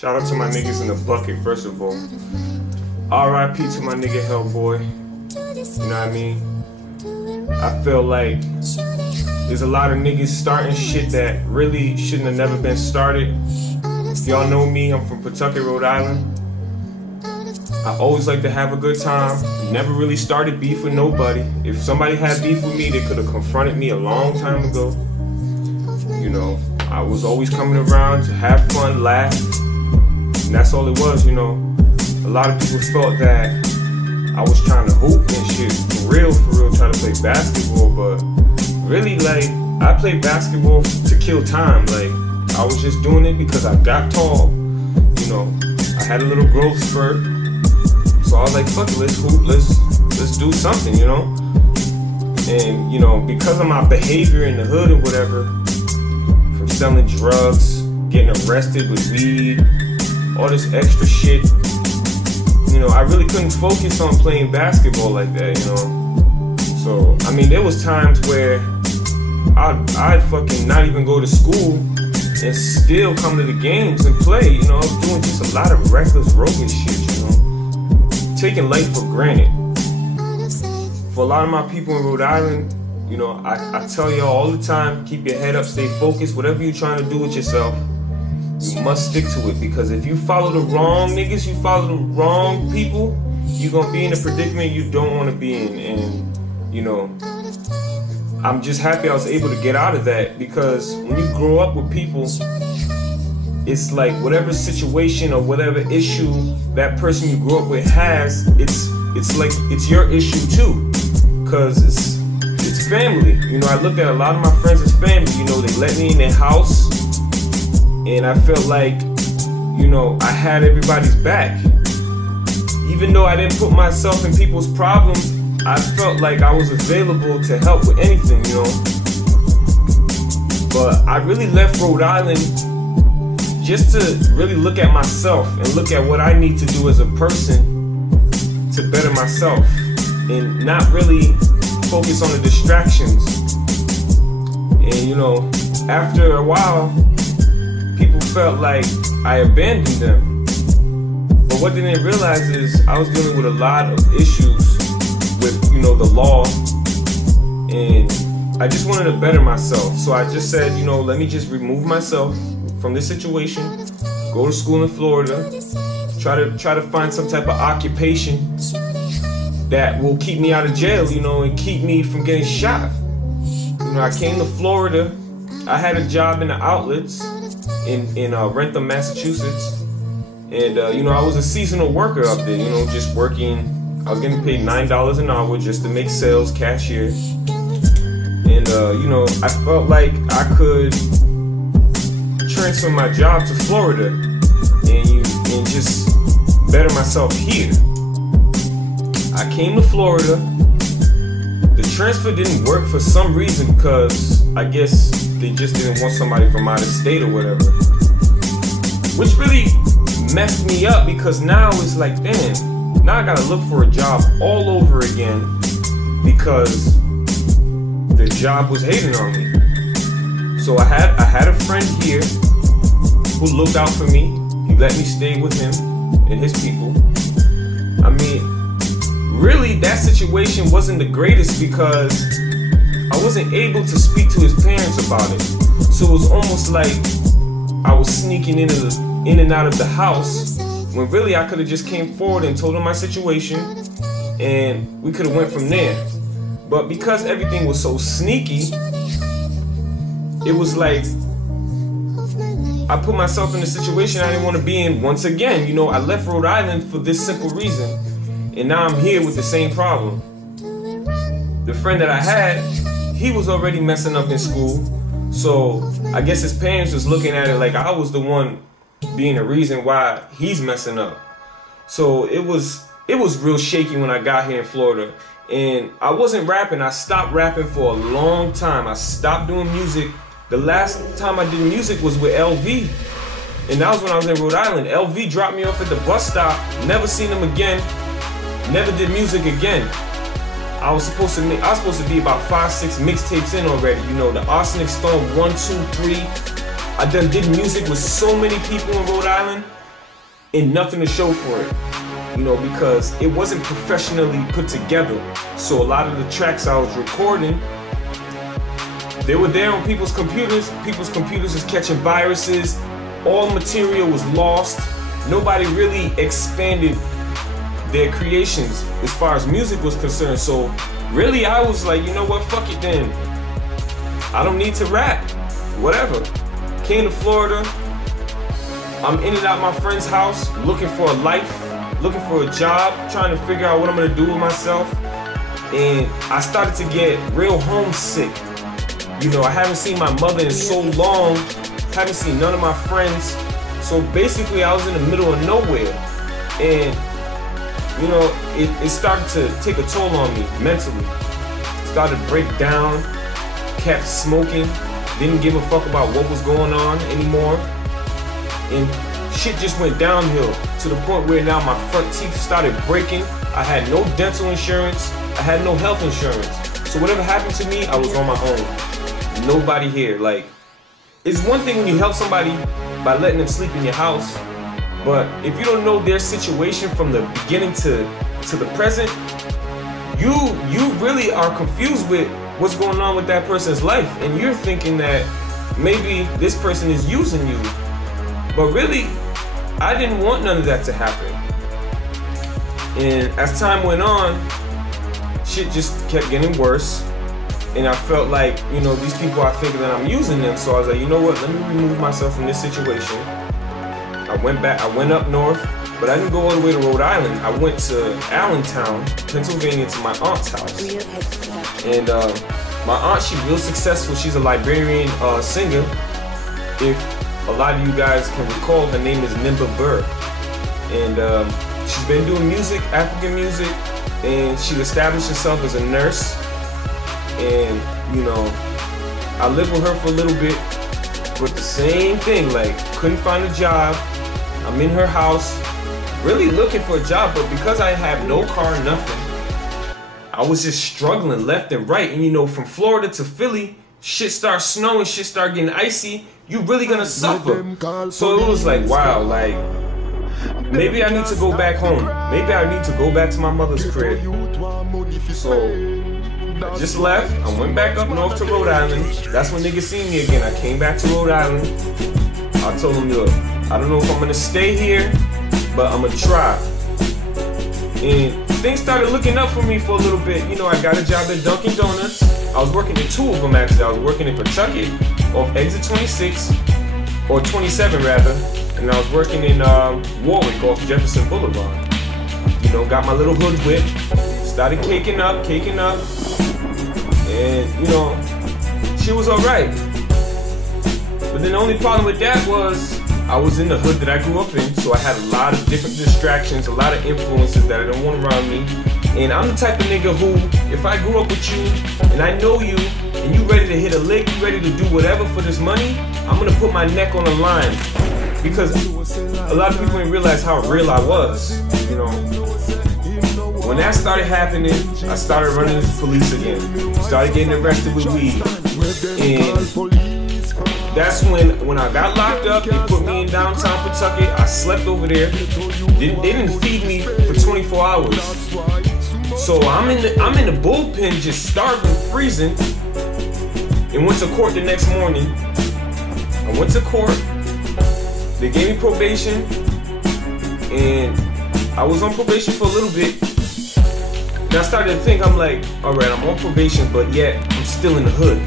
Shout out to my niggas in the bucket, first of all. R.I.P. to my nigga Hellboy. You know what I mean? I feel like there's a lot of niggas starting shit that really shouldn't have never been started. If y'all know me, I'm from Pawtucket, Rhode Island. I always like to have a good time. Never really started beef with nobody. If somebody had beef with me, they could have confronted me a long time ago. You know, I was always coming around to have fun, laugh, and that's all it was, you know. A lot of people felt that I was trying to hoop and shit, for real, trying to play basketball, but really, like, I played basketball to kill time. Like, I was just doing it because I got tall, you know. I had a little growth spurt, so I was like, fuck it, let's hoop, let's do something, you know. And, you know, because of my behavior in the hood or whatever, from selling drugs, getting arrested with weed, all this extra shit, you know, I really couldn't focus on playing basketball like that, you know. So, I mean, there was times where I'd fucking not even go to school and still come to the games and play, you know. I was doing just a lot of reckless, roguish shit, you know. Taking life for granted. For a lot of my people in Rhode Island, you know, I tell y'all all the time, keep your head up, stay focused, whatever you're trying to do with yourself, you must stick to it, because if you follow the wrong niggas, you follow the wrong people, you're gonna be in a predicament you don't want to be in. And, you know, I'm just happy I was able to get out of that, because when you grow up with people, it's like whatever situation or whatever issue that person you grew up with has, it's like it's your issue too, because it's family. You know, I looked at a lot of my friends as family. You know, they let me in their house, and I felt like, you know, I had everybody's back. Even though I didn't put myself in people's problems, I felt like I was available to help with anything, you know. But I really left Rhode Island just to really look at myself and look at what I need to do as a person to better myself, and not really focus on the distractions. And, you know, after a while, people felt like I abandoned them. But what they didn't realize is I was dealing with a lot of issues with, you know, the law, and I just wanted to better myself. So I just said, you know, let me just remove myself from this situation, go to school in Florida, try to find some type of occupation that will keep me out of jail, you know, and keep me from getting shot. You know, I came to Florida. I had a job in the outlets in Rentham, Massachusetts, and you know, I was a seasonal worker up there, you know, just working. I was getting paid $9 an hour just to make sales, cashier. And, you know, I felt like I could transfer my job to Florida and just better myself here. I came to Florida. The transfer didn't work for some reason, because I guess they just didn't want somebody from out of state or whatever. Which really messed me up, because now it's like, damn, now I gotta look for a job all over again because the job was hating on me. So I had a friend here who looked out for me. He let me stay with him and his people. I mean, really, that situation wasn't the greatest, because I wasn't able to speak to his parents about it. So it was almost like I was sneaking in and out of the house, when really I could have just came forward and told him my situation, and we could have went from there. But because everything was so sneaky, it was like I put myself in a situation I didn't want to be in once again. You know, I left Rhode Island for this simple reason, and now I'm here with the same problem. The friend that I had, he was already messing up in school, so I guess his parents was looking at it like I was the one being the reason why he's messing up. So it was real shaky when I got here in Florida, and I wasn't rapping. I stopped rapping for a long time. I stopped doing music. The last time I did music was with LV, and that was when I was in Rhode Island. LV dropped me off at the bus stop. Never seen him again. Never did music again. I was supposed to be about 5-6 mixtapes in already. You know, the Arsenic Storm 1, 2, 3. I done did music with so many people in Rhode Island, and nothing to show for it. You know, because it wasn't professionally put together. So a lot of the tracks I was recording, they were there on people's computers. People's computers is catching viruses. All material was lost. Nobody really expanded their creations as far as music was concerned. So really I was like, you know what, fuck it then. I don't need to rap. Whatever. Came to Florida. I'm in and out my friend's house looking for a life, looking for a job, trying to figure out what I'm gonna do with myself. And I started to get real homesick. You know, I haven't seen my mother in so long, haven't seen none of my friends. So basically I was in the middle of nowhere. And you know, it started to take a toll on me mentally. Started to break down, kept smoking, didn't give a fuck about what was going on anymore. And shit just went downhill to the point where now my front teeth started breaking. I had no dental insurance. I had no health insurance. So whatever happened to me, I was on my own. Nobody here. Like, it's one thing when you help somebody by letting them sleep in your house, but if you don't know their situation from the beginning to the present, you really are confused with what's going on with that person's life, and you're thinking that maybe this person is using you. But really, I didn't want none of that to happen. And as time went on, shit just kept getting worse. And I felt like, you know, these people are thinking that I'm using them. So I was like, you know what, let me remove myself from this situation. I went up north, but I didn't go all the way to Rhode Island. I went to Allentown, Pennsylvania, to my aunt's house. And my aunt, she's real successful. She's a Liberian singer. If a lot of you guys can recall, her name is Nimba Burr. And she's been doing music, African music, and she established herself as a nurse. And, you know, I lived with her for a little bit, but the same thing, like, couldn't find a job. I'm in her house, really looking for a job, but because I have no car, nothing, I was just struggling left and right. And you know, from Florida to Philly, shit starts snowing, shit start getting icy, you really gonna suffer. So it was like, wow, like, maybe I need to go back home. Maybe I need to go back to my mother's crib. So I just left, I went back up north to Rhode Island. That's when niggas seen me again. I came back to Rhode Island. I told them, look, I don't know if I'm gonna stay here, but I'm gonna try. And things started looking up for me for a little bit. You know, I got a job at Dunkin' Donuts. I was working at two of them actually. I was working in Pawtucket off exit 26, or 27 rather, and I was working in Warwick off Jefferson Boulevard. You know, got my little hood whip, started caking up, and you know, she was alright. But then the only problem with that was I was in the hood that I grew up in, so I had a lot of different distractions, a lot of influences that I don't want around me. And I'm the type of nigga who, if I grew up with you and I know you and you ready to hit a lick, you ready to do whatever for this money, I'm gonna put my neck on the line. Because a lot of people didn't realize how real I was, you know. When that started happening, I started running into police again. Started getting arrested with weed. And that's when I got locked up. They put me in downtown Pawtucket. I slept over there. They didn't feed me for 24 hours. So I'm in the bullpen, just starving, freezing, and went to court the next morning. I went to court. They gave me probation, and I was on probation for a little bit. And I started to think, I'm like, all right, I'm on probation, but yet I'm still in the hood.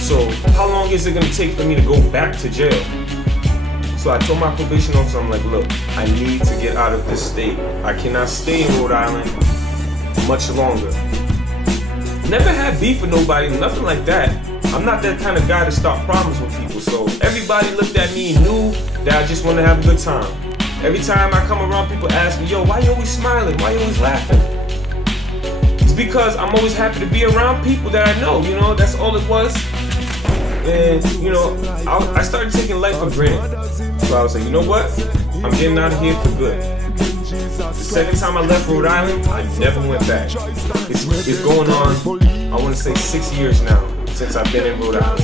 So how long is it gonna take for me to go back to jail? So I told my probation officer, I'm like, look, I need to get out of this state. I cannot stay in Rhode Island much longer. Never had beef with nobody, nothing like that. I'm not that kind of guy to start problems with people. So everybody looked at me and knew that I just wanted to have a good time. Every time I come around, people ask me, yo, why you always smiling? Why you always laughing? It's because I'm always happy to be around people that I know, you know, that's all it was. And, you know, I started taking life for granted. So I was like, you know what? I'm getting out of here for good. The second time I left Rhode Island, I never went back. It's going on, I want to say 6 years now, since I've been in Rhode Island.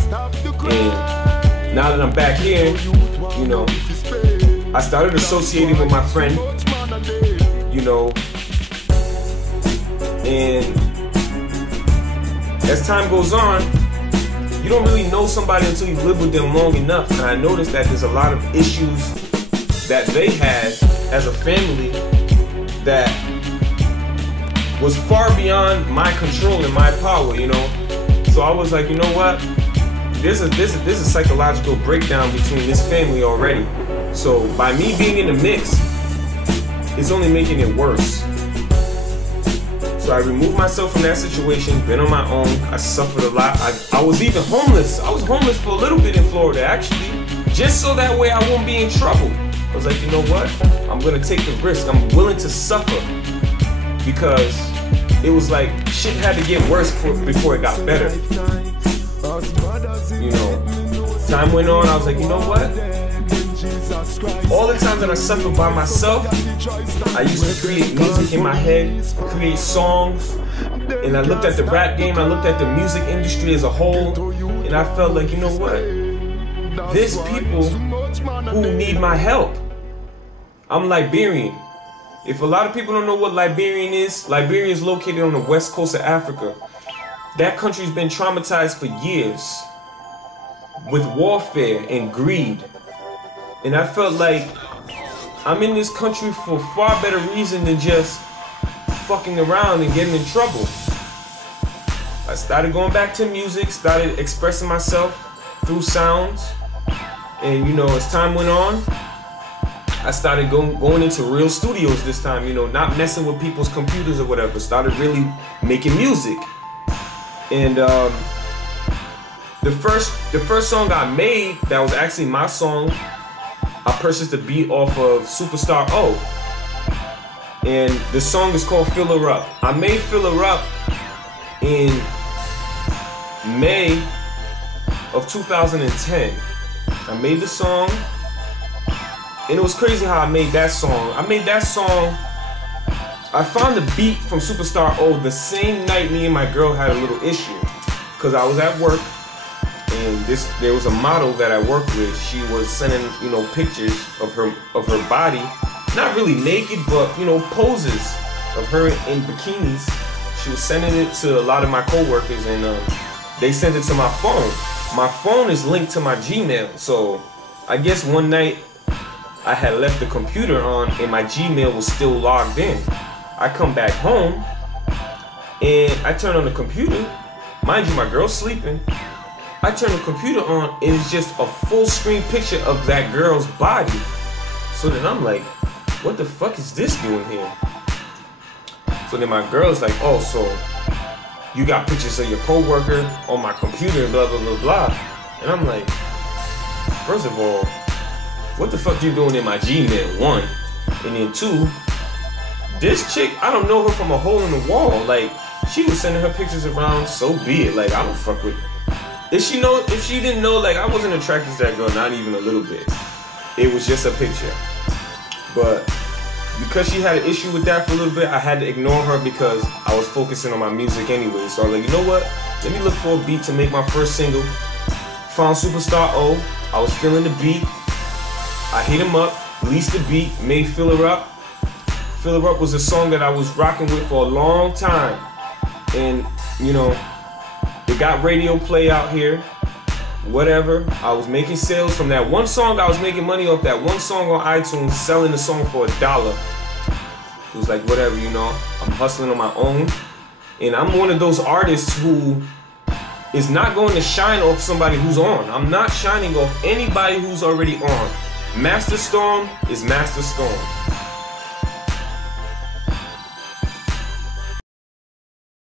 And now that I'm back here, you know, I started associating with my friend, you know, and as time goes on, you don't really know somebody until you live with them long enough. And I noticed that there's a lot of issues that they had as a family that was far beyond my control and my power, you know. So I was like, you know what? There's a psychological breakdown between this family already. So by me being in the mix, it's only making it worse. So I removed myself from that situation, been on my own. I suffered a lot. I was even homeless. I was homeless for a little bit in Florida, actually, just so that way I won't be in trouble. I was like, you know what? I'm gonna take the risk. I'm willing to suffer, because it was like shit had to get worse before it got better. You know, time went on. I was like, you know what? All the times that I suffered by myself, I used to create music in my head, create songs, and I looked at the rap game, I looked at the music industry as a whole, and I felt like, you know what? There's people who need my help. I'm Liberian. If a lot of people don't know what Liberian is located on the west coast of Africa. That country's been traumatized for years with warfare and greed. And I felt like I'm in this country for far better reason than just fucking around and getting in trouble. I started going back to music, started expressing myself through sounds. And you know, as time went on, I started going into real studios this time, you know, not messing with people's computers or whatever. Started really making music. And the first song I made that was actually my song, I purchased the beat off of Superstar O. And the song is called Fill Her Up. I made Fill Her Up in May of 2010. I made the song, and it was crazy how I made that song. I found the beat from Superstar O the same night me and my girl had a little issue. Cause I was at work, and there was a model that I worked with. She was sending, you know, pictures of her body, not really naked, but you know, poses of her in bikinis. She was sending it to a lot of my coworkers, and they sent it to my phone. My phone is linked to my Gmail, so I guess one night I had left the computer on and my Gmail was still logged in. I come back home and I turn on the computer. Mind you, my girl's sleeping. I turn the computer on and it's just a full screen picture of that girl's body. So then I'm like, what the fuck is this doing here? So then my girl's like, oh, so you got pictures of your coworker on my computer and blah, blah, blah, blah. And I'm like, first of all, what the fuck you doing in my Gmail, one? And then two, this chick, I don't know her from a hole in the wall. Like, she was sending her pictures around, so be it. Like, I don't fuck with. If she didn't know, like, I wasn't attracted to that girl, not even a little bit. It was just a picture. But because she had an issue with that for a little bit, I had to ignore her because I was focusing on my music anyway. So I was like, you know what? Let me look for a beat to make my first single. Found Superstar O. I was feeling the beat. I hit him up, released the beat, made Fill Her Up. Fill Her Up was a song that I was rocking with for a long time. And, you know, it got radio play out here. Whatever. I was making sales from that one song. I was making money off that one song on iTunes, selling the song for $1. It was like, whatever, you know. I'm hustling on my own. And I'm one of those artists who is not going to shine off somebody who's on. I'm not shining off anybody who's already on. Master Storm is Master Storm.